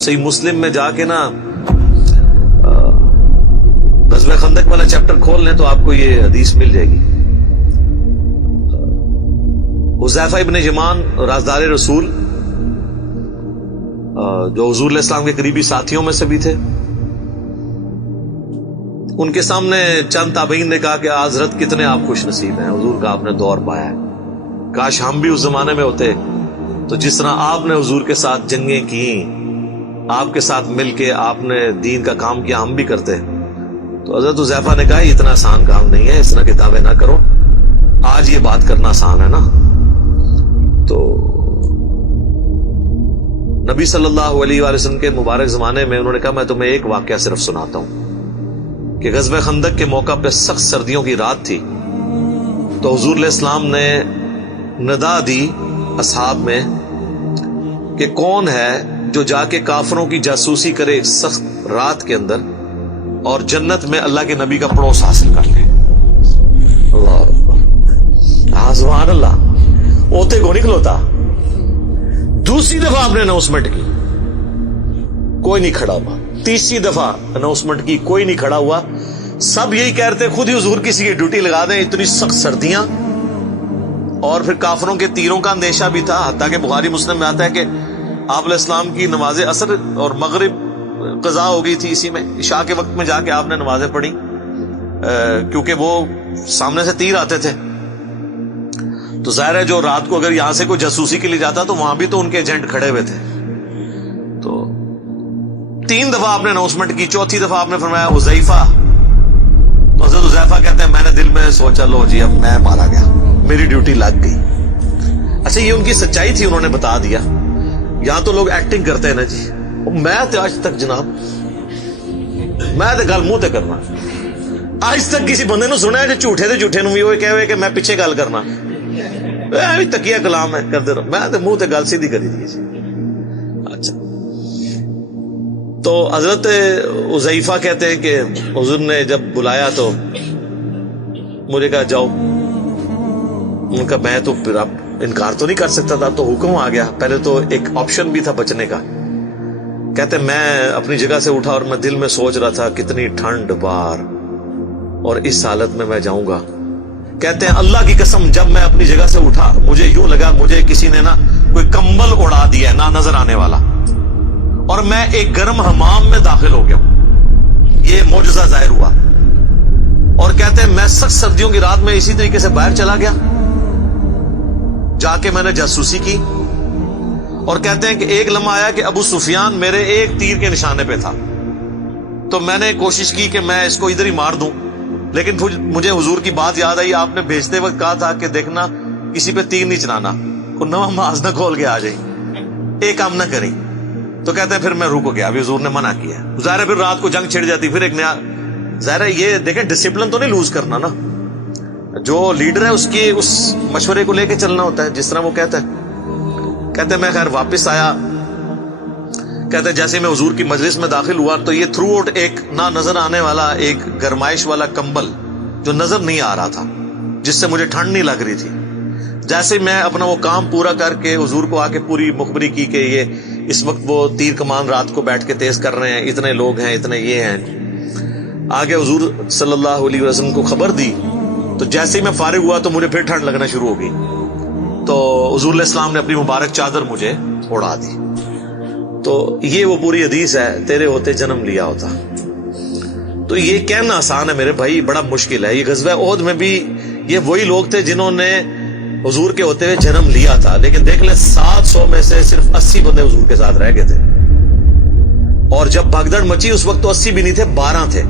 صحیح مسلم میں جا کے نا غزوہ خندق والا چیپٹر کھول لیں تو آپ کو یہ حدیث مل جائے گی۔ حذیفہ ابن یمان رازدار رسول جو حضور علیہ السلام کے قریبی ساتھیوں میں سے بھی تھے، ان کے سامنے چند تابعین نے کہا کہ حضرت کتنے آپ خوش نصیب ہیں، حضور کا آپ نے دور پایا ہے، کاش ہم بھی اس زمانے میں ہوتے تو جس طرح آپ نے حضور کے ساتھ جنگیں کی، آپ کے ساتھ مل کے آپ نے دین کا کام کیا، ہم بھی کرتے۔ تو حضرت حذیفہ نے کہا یہ اتنا آسان کام نہیں ہے، اس طرح کے دعوے نہ کرو، آج یہ بات کرنا آسان ہے نا۔ تو نبی صلی اللہ علیہ وآلہ وسلم کے مبارک زمانے میں انہوں نے کہا میں تمہیں ایک واقعہ صرف سناتا ہوں کہ غزوہ خندق کے موقع پہ سخت سردیوں کی رات تھی، تو حضور علیہ السلام نے ندا دی اصحاب میں کہ کون ہے جو جا کے کافروں کی جاسوسی کرے ایک سخت رات کے اندر اور جنت میں اللہ کے نبی کا پڑوس حاصل کر لے۔ اللہ اکبر، سبحان اللہ، اوتے کو نہیں کھلوتا۔ دوسری دفعہ آپ نے اناؤنسمنٹ کی، کوئی نہیں کھڑا ہوا۔ تیسری دفعہ اناؤنسمنٹ کی، کوئی نہیں کھڑا ہوا۔ سب یہی کہتے خود ہی حضور کسی کی ڈیوٹی لگا دیں، اتنی سخت سردیاں، اور پھر کافروں کے تیروں کا اندیشہ بھی تھا، حتیٰ کہ بخاری مسلم میں آتا ہے کہ آپ علیہ السلام کی نماز عصر اور مغرب قضا ہو گئی تھی، اسی میں عشاء کے وقت میں جا کے آپ نے نمازیں پڑھی، کیونکہ وہ سامنے سے تیر آتے تھے۔ تو ظاہر ہے جو رات کو اگر یہاں سے کوئی جاسوسی کے لیے جاتا تو وہاں بھی تو ان کے ایجنٹ کھڑے ہوئے تھے۔ تو 3 دفعہ آپ نے اناؤنسمنٹ کی، چوتھی دفعہ آپ نے فرمایا حذیفہ، تو حضرت حذیفہ کہتے ہیں میں نے دل میں سوچا لو جی اب میں مارا گیا، میری ڈیوٹی لگ گئی۔ اچھا یہ ان کی سچائی تھی، انہوں نے بتا دیا۔ یہاں تو لوگ ایکٹنگ کرتے ہیں نا جی، میں تو آج تک جناب میں تو گل منہ تے کرنا، آج تک کسی بندے نو سنا ہے جو جھوٹے دے جھوٹے نو بھی وہ کہے کہ میں پیچھے گل کرنا، تکیہ کلام ہے کرتے رہو، میں تو منہ تے گل سیدھی کری دی جی۔ اچھا تو حضرت حذیفہ کہتے ہیں کہ حضور نے جب بلایا تو مجھے کہا جاؤ، ان کا میں تو پھر اب انکار تو نہیں کر سکتا تھا، تو حکم آ گیا۔ پہلے تو ایک آپشن بھی تھا بچنے کا، کہتے میں اپنی جگہ سے اٹھا اور میں دل میں سوچ رہا تھا کتنی ٹھنڈ بار، اور اس حالت میں جاؤں گا۔ کہتے ہیں اللہ کی قسم جب میں اپنی جگہ سے اٹھا مجھے یوں لگا مجھے کسی نے نا کوئی کمبل اڑا دیا نہ نظر آنے والا، اور میں ایک گرم حمام میں داخل ہو گیا ہوں، یہ معجزہ ظاہر ہوا۔ اور کہتے ہیں میں سخت سردیوں کی رات میں اسی طریقے سے باہر چلا گیا، جا کے میں نے جاسوسی کی، اور کہتے ہیں کہ ایک لمحہ آیا کہ ابو سفیان میرے ایک تیر کے نشانے پہ تھا، تو میں نے کوشش کی کہ میں اس کو ادھر ہی مار دوں، لیکن مجھے حضور کی بات یاد آئی، آپ نے بھیجتے وقت کہا تھا کہ دیکھنا کسی پہ تیر نہیں چلانا، کوئی نواں ماز نہ کھول کے آ جائے، ایک کام نہ کریں۔ تو کہتے ہیں پھر میں رک گیا، ابھی حضور نے منع کیا، ظاہر ہے پھر رات کو جنگ چھڑ جاتی، پھر ایک نیا، ظاہر ہے یہ دیکھیں ڈسپلن تو نہیں لوز کرنا نا، جو لیڈر ہے اس کے اس مشورے کو لے کے چلنا ہوتا ہے جس طرح وہ کہتا ہے۔ کہتے ہیں میں خیر واپس آیا، کہتے ہیں جیسے میں حضور کی مجلس میں داخل ہوا تو یہ تھرو آؤٹ ایک نہ نظر آنے والا ایک گرمائش والا کمبل جو نظر نہیں آ رہا تھا، جس سے مجھے ٹھنڈ نہیں لگ رہی تھی۔ جیسے میں اپنا وہ کام پورا کر کے حضور کو آ کے پوری مخبری کی کہ یہ اس وقت وہ تیر کمان رات کو بیٹھ کے تیز کر رہے ہیں، اتنے لوگ ہیں، اتنے یہ ہیں، آگے حضور صلی اللہ علیہ وسلم کو خبر دی، تو جیسے ہی میں فارغ ہوا تو مجھے پھر ٹھنڈ لگنا شروع ہو گئی، تو حضور علیہ السلام نے اپنی مبارک چادر مجھے اڑا دی۔ تو یہ وہ پوری حدیث ہے تیرے ہوتے جنم لیا ہوتا۔ تو یہ کہنا آسان ہے میرے بھائی، بڑا مشکل ہے۔ یہ غزوہ احد میں بھی یہ وہی لوگ تھے جنہوں نے حضور کے ہوتے ہوئے جنم لیا تھا، لیکن دیکھ لیں 700 میں سے صرف 80 بندے حضور کے ساتھ رہ گئے تھے، اور جب بھگدڑ مچی اس وقت تو 80 بھی نہیں تھے، 12 تھے۔